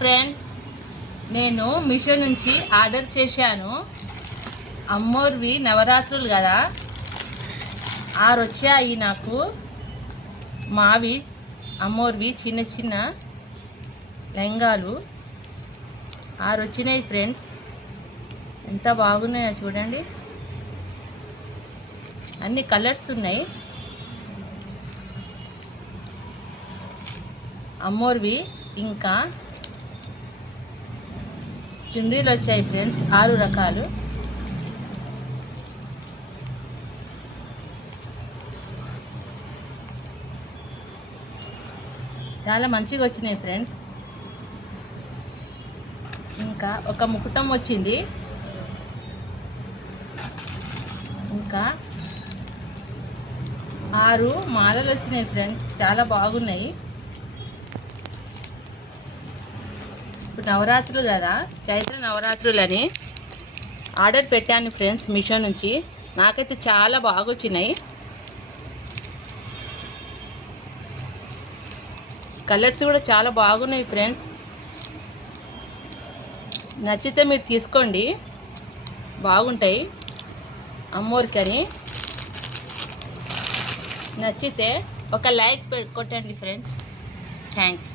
Friends, నేను మీషో నుంచి order చేశాను. అమ్మోర్వి నవరాత్రులు కదా, 6 వచ్చాయి నాకు. మావి అమ్మోర్వి చిన్న చిన్న లెంగాలు 6 వచ్చినాయి ఫ్రెండ్స్. ఎంత బాగున్నాయో చూడండి, అన్ని కలర్స్ ఉన్నాయి. అమ్మోర్వి ఇంకా చుండ్రీలు వచ్చాయి ఫ్రెండ్స్, 6 రకాలు. చాలా మంచిగా వచ్చినాయి ఫ్రెండ్స్. ఇంకా ఒక ముకుటం వచ్చింది. ఇంకా 6 మాలలు వచ్చినాయి ఫ్రెండ్స్, చాలా బాగున్నాయి. ఇప్పుడు నవరాత్రులు కదా, చైత్ర నవరాత్రులని ఆర్డర్ పెట్టాను ఫ్రెండ్స్ మీషో నుంచి. నాకైతే చాలా బాగా వచ్చినాయి. కలర్స్ కూడా చాలా బాగున్నాయి ఫ్రెండ్స్. నచ్చితే మీరు తీసుకోండి, బాగుంటాయి. అమ్మోరికని నచ్చితే ఒక లైక్ కొట్టండి ఫ్రెండ్స్. థ్యాంక్స్.